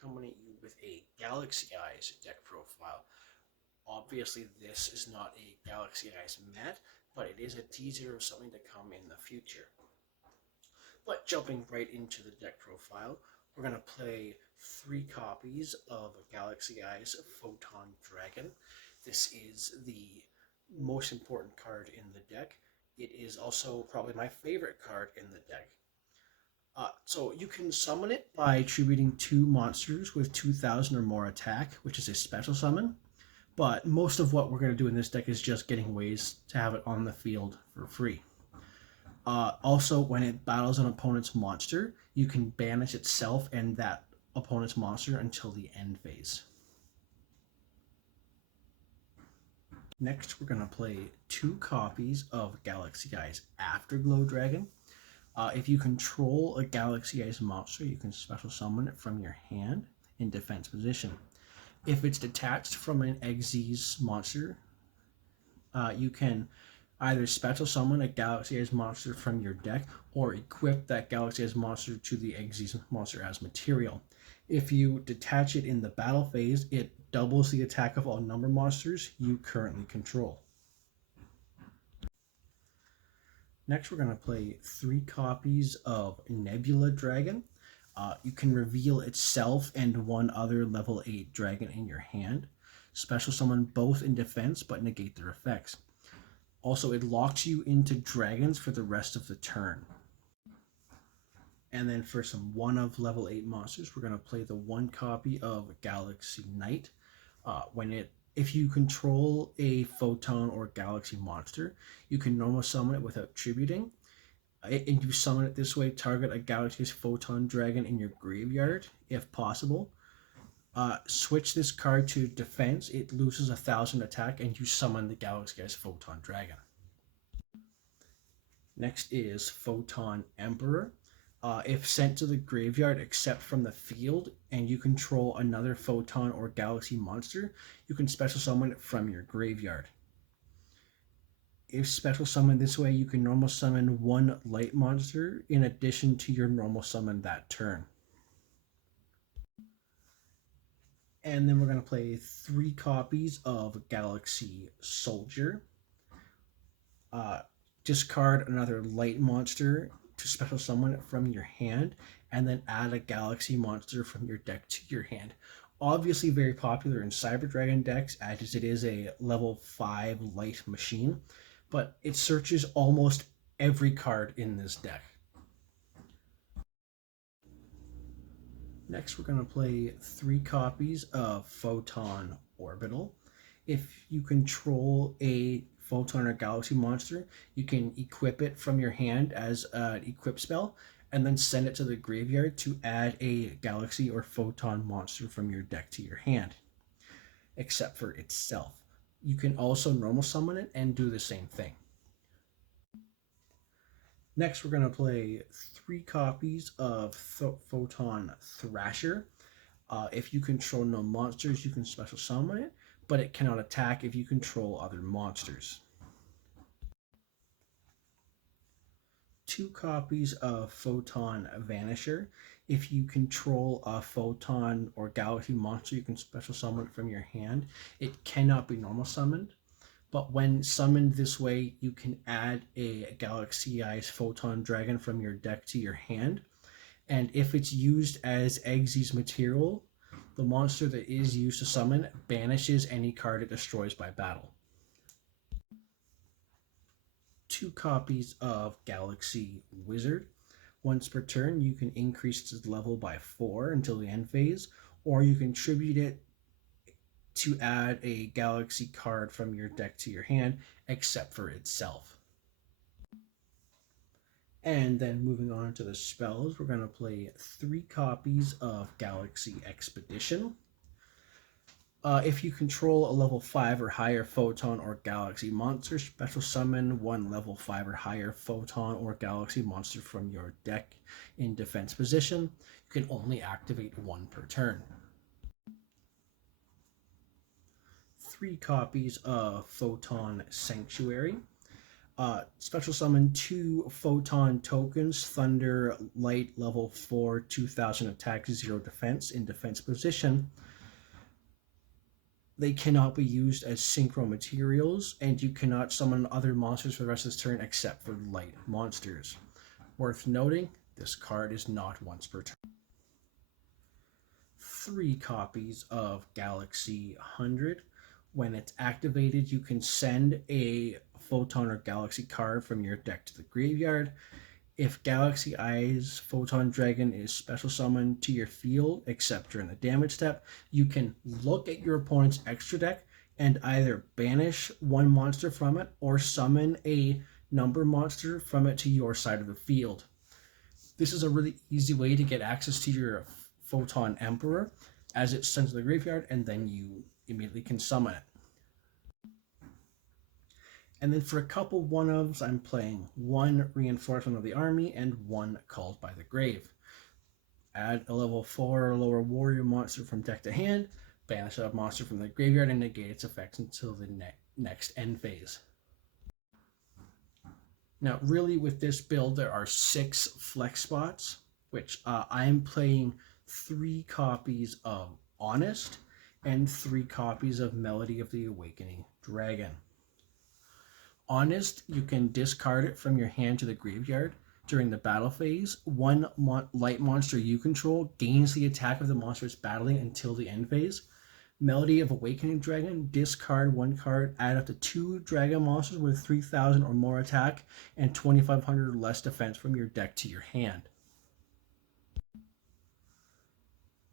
coming at you with a Galaxy-Eyes deck profile. Obviously, this is not a Galaxy-Eyes mat, but it is a teaser of something to come in the future. But jumping right into the deck profile, we're going to play 3 copies of Galaxy-Eyes Photon Dragon. This is the most important card in the deck. It is also probably my favorite card in the deck. So you can summon it by attributing 2 monsters with 2,000 or more attack, which is a special summon. But most of what we're going to do in this deck is just getting ways to have it on the field for free. Also, when it battles an opponent's monster, you can banish itself and that opponent's monster until the end phase. Next, we're going to play 2 copies of Galaxy-Eyes Afterglow Dragon. If you control a Galaxy-Eyes monster, you can special summon it from your hand in defense position. If it's detached from an Xyz monster, you can either special summon a Galaxy-Eyes monster from your deck or equip that Galaxy-Eyes monster to the Xyz monster as material. If you detach it in the battle phase, it doubles the attack of all number monsters you currently control. Next, we're going to play 3 copies of Nebula Dragon. You can reveal itself and 1 other level 8 dragon in your hand. Special summon both in defense, but negate their effects. Also, it locks you into dragons for the rest of the turn. And then for some 1 of level 8 monsters, we're going to play the 1 copy of Galaxy Knight. If you control a Photon or Galaxy monster, you can normal summon it without tributing. And you summon it this way, target a Galaxy-Eyes Photon Dragon in your graveyard, if possible. Switch this card to defense, it loses 1,000 attack, and you summon the Galaxy-Eyes Photon Dragon. Next is Photon Emperor. If sent to the graveyard except from the field, and you control another Photon or Galaxy monster, you can special summon it from your graveyard. If special summoned this way, you can normal summon 1 light monster in addition to your normal summon that turn. And then we're going to play 3 copies of Galaxy Soldier. Discard another light monster to special summon it from your hand, and then add a Galaxy monster from your deck to your hand. Obviously very popular in Cyber Dragon decks, as it is a level 5 light machine, but it searches almost every card in this deck. Next, we're going to play 3 copies of Photon Orbital. If you control a Photon or Galaxy monster, you can equip it from your hand as an equip spell, and then send it to the graveyard to add a Galaxy or Photon monster from your deck to your hand, except for itself. You can also normal summon it and do the same thing. Next, we're going to play 3 copies of Photon Thrasher. If you control no monsters, you can special summon it, but it cannot attack if you control other monsters. 2 copies of Photon Vanisher. If you control a Photon or Galaxy monster, you can special summon it from your hand. It cannot be normal summoned, but when summoned this way, you can add a Galaxy-Eyes Photon Dragon from your deck to your hand. And if it's used as Xyz material, the monster that is used to summon banishes any card it destroys by battle. 2 copies of Galaxy Wizard. Once per turn, you can increase its level by 4 until the end phase, or you can tribute it to add a Galaxy card from your deck to your hand, except for itself. And then moving on to the spells, we're going to play 3 copies of Galaxy Expedition. If you control a level 5 or higher Photon or Galaxy monster, special summon 1 level 5 or higher Photon or Galaxy monster from your deck in defense position. You can only activate 1 per turn. 3 copies of Photon Sanctuary. Special summon 2 photon tokens, Thunder Light level 4, 2000 attack, 0 defense in defense position. They cannot be used as synchro materials, and you cannot summon other monsters for the rest of this turn except for light monsters. Worth noting, this card is not once per turn. 3 copies of Galaxy 100. When it's activated, you can send a Photon or Galaxy card from your deck to the graveyard. If Galaxy-Eyes Photon Dragon is special summoned to your field, except during the damage step, you can look at your opponent's extra deck and either banish one monster from it or summon a number monster from it to your side of the field. This is a really easy way to get access to your Photon Emperor as it's sent to the graveyard, and then you immediately can summon it. And then for a couple one-ofs, I'm playing 1 Reinforcement of the Army and 1 Called by the Grave. Add a level 4 or lower warrior monster from deck to hand, banish a monster from the graveyard, and negate its effects until the next end phase. Now, really, with this build, there are 6 flex spots, which I'm playing 3 copies of Honest and 3 copies of Melody of the Awakening Dragon. Honest, you can discard it from your hand to the graveyard. During the battle phase, 1 light monster you control gains the attack of the monster it's battling until the end phase. Melody of Awakening Dragon, discard 1 card, add up to 2 dragon monsters with 3000 or more attack and 2500 or less defense from your deck to your hand.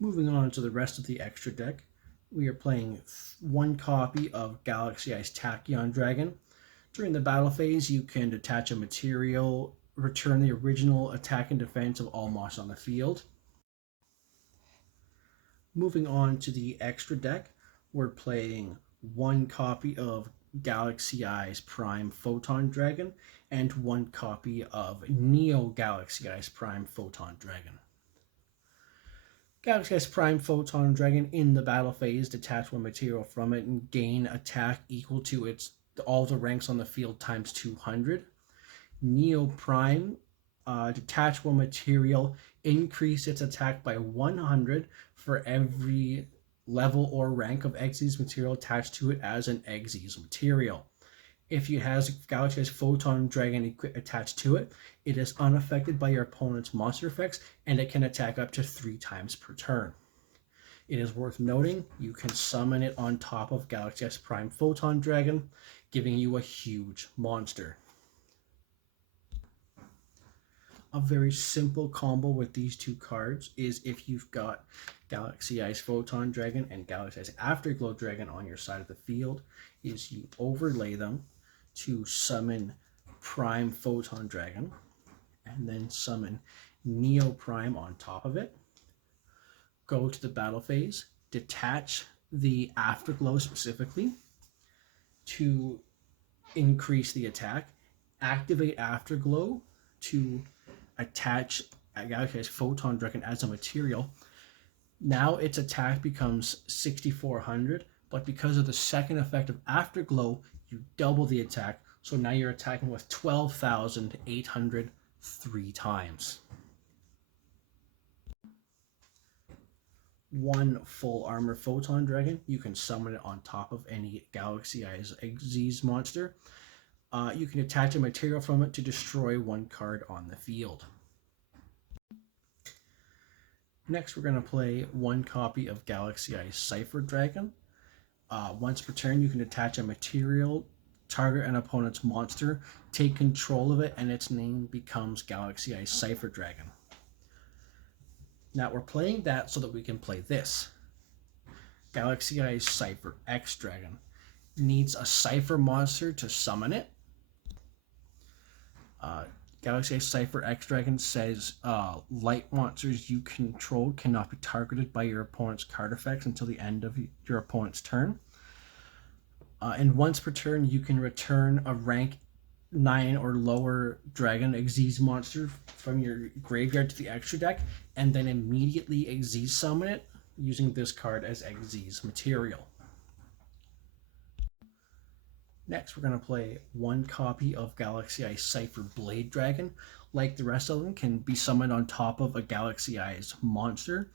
Moving on to the rest of the extra deck, we are playing 1 copy of Galaxy-Eyes Tachyon Dragon. During the battle phase, you can detach a material, return the original attack and defense of all monsters on the field. Moving on to the extra deck, we're playing 1 copy of Galaxy-Eyes Prime Photon Dragon and 1 copy of Neo Galaxy-Eyes Prime Photon Dragon. Galaxy-Eyes Prime Photon Dragon, in the battle phase, detach 1 material from it and gain attack equal to all the ranks on the field times 200. Neo Prime, detach 1 material, increase its attack by 100 for every level or rank of Xyz material attached to it as an Xyz material. If it has Galaxy-Eyes Photon Dragon attached to it, it is unaffected by your opponent's monster effects, and it can attack up to 3 times per turn. It is worth noting, you can summon it on top of Galaxy-Eyes Prime Photon Dragon, giving you a huge monster. A very simple combo with these 2 cards is if you've got Galaxy-Eyes Photon Dragon and Galaxy-Eyes Afterglow Dragon on your side of the field, is you overlay them to summon Prime Photon Dragon, and then summon Neo Prime on top of it. Go to the battle phase, detach the Afterglow specifically to increase the attack, activate Afterglow to attach Galaxy-Eyes Photon Dragon as a material. Now its attack becomes 6400, but because of the second effect of Afterglow, you double the attack, so now you're attacking with 12,800 3 times. 1 full armor Photon Dragon, you can summon it on top of any Galaxy-Eyes Xyz monster. You can attach a material from it to destroy 1 card on the field. Next, we're going to play 1 copy of Galaxy-Eyes Cypher Dragon. Once per turn, you can attach a material, target an opponent's monster, take control of it, and its name becomes Galaxy-Eyes Cypher Dragon. Now we're playing that so that we can play this. Galaxy-Eyes Cypher X Dragon. Needs a Cypher monster to summon it. Galaxy-Eyes Cypher X Dragon says light monsters you control cannot be targeted by your opponent's card effects until the end of your opponent's turn. And once per turn, you can return a rank 9 or lower dragon Xyz monster from your graveyard to the extra deck, and then immediately Xyz summon it using this card as Xyz material. Next, we're going to play one copy of Galaxy-Eyes Cypher Blade Dragon. Like the rest of them, can be summoned on top of a Galaxy-Eyes monster.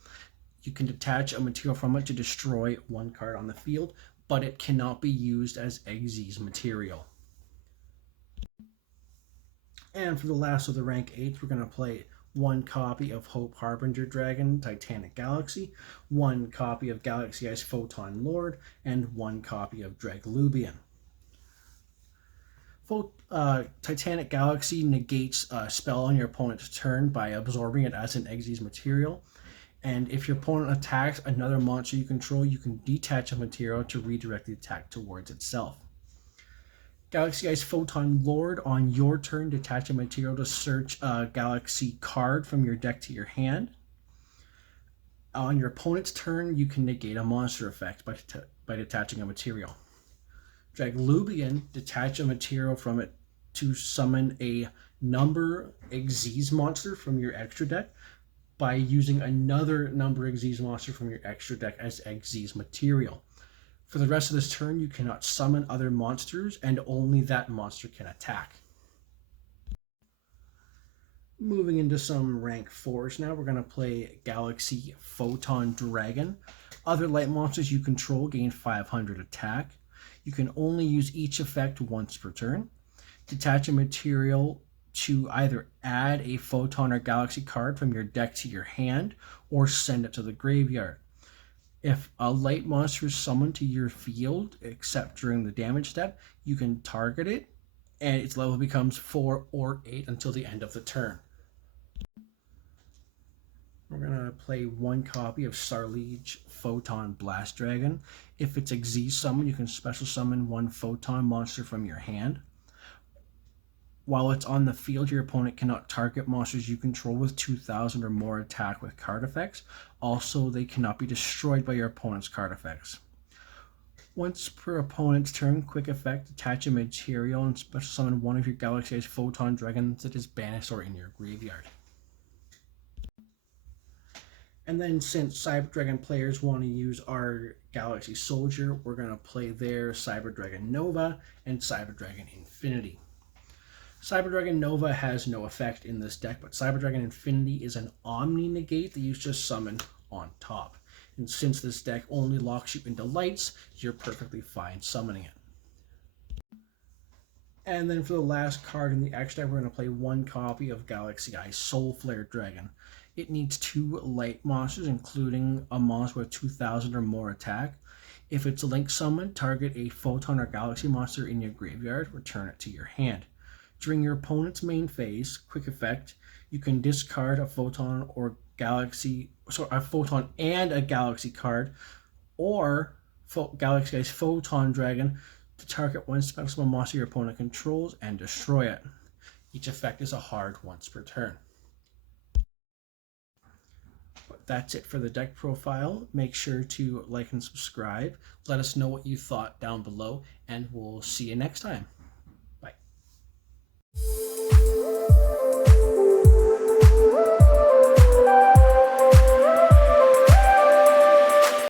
You can detach a material from it to destroy one card on the field, but it cannot be used as Xyz material. And for the last of the rank 8s, we're going to play one copy of Hope Harbinger Dragon Titanic Galaxy, one copy of Galaxy-Eyes Photon Lord, and one copy of Draglubian. Titanic Galaxy negates a spell on your opponent's turn by absorbing it as an Xyz material. And if your opponent attacks another monster you control, you can detach a material to redirect the attack towards itself. Galaxy-Eyes Photon Lord, on your turn, detach a material to search a Galaxy card from your deck to your hand. On your opponent's turn, you can negate a monster effect by detaching a material. Draglubian, detach a material from it to summon a number Xyz monster from your extra deck by using another number Xyz monster from your extra deck as Xyz material. For the rest of this turn, you cannot summon other monsters, and only that monster can attack. Moving into some rank 4s now, we're going to play Galaxy Photon Dragon. Other light monsters you control gain 500 attack. You can only use each effect once per turn. Detach a material to either add a Photon or Galaxy card from your deck to your hand, or send it to the graveyard. If a light monster is summoned to your field, except during the damage step, you can target it, and its level becomes 4 or 8 until the end of the turn. We're going to play one copy of Starliege Photon Blast Dragon. If it's a Xyz summon, you can special summon one Photon monster from your hand. While it's on the field, your opponent cannot target monsters you control with 2,000 or more attack with card effects. Also, they cannot be destroyed by your opponent's card effects. Once per opponent's turn, quick effect, attach a material and special summon one of your Galaxy-Eyes Photon Dragons that is banished or in your graveyard. And then, since Cyber Dragon players want to use our Galaxy Soldier, we're going to play their Cyber Dragon Nova and Cyber Dragon Infinity. Cyber Dragon Nova has no effect in this deck, but Cyber Dragon Infinity is an Omni negate that you just summon on top. And since this deck only locks you into lights, you're perfectly fine summoning it. And then for the last card in the X deck, we're going to play one copy of Galaxy-Eyes Soulflare Dragon. It needs 2 light monsters, including a monster with 2,000 or more attack. If it's a link summon, target a Photon or Galaxy monster in your graveyard, return it to your hand. During your opponent's main phase, quick effect, you can discard a Photon and a Galaxy card, or Galaxy-Eyes Photon Dragon to target one special monster your opponent controls and destroy it. Each effect is a hard once per turn. But that's it for the deck profile. Make sure to like and subscribe. Let us know what you thought down below, and we'll see you next time. Bye.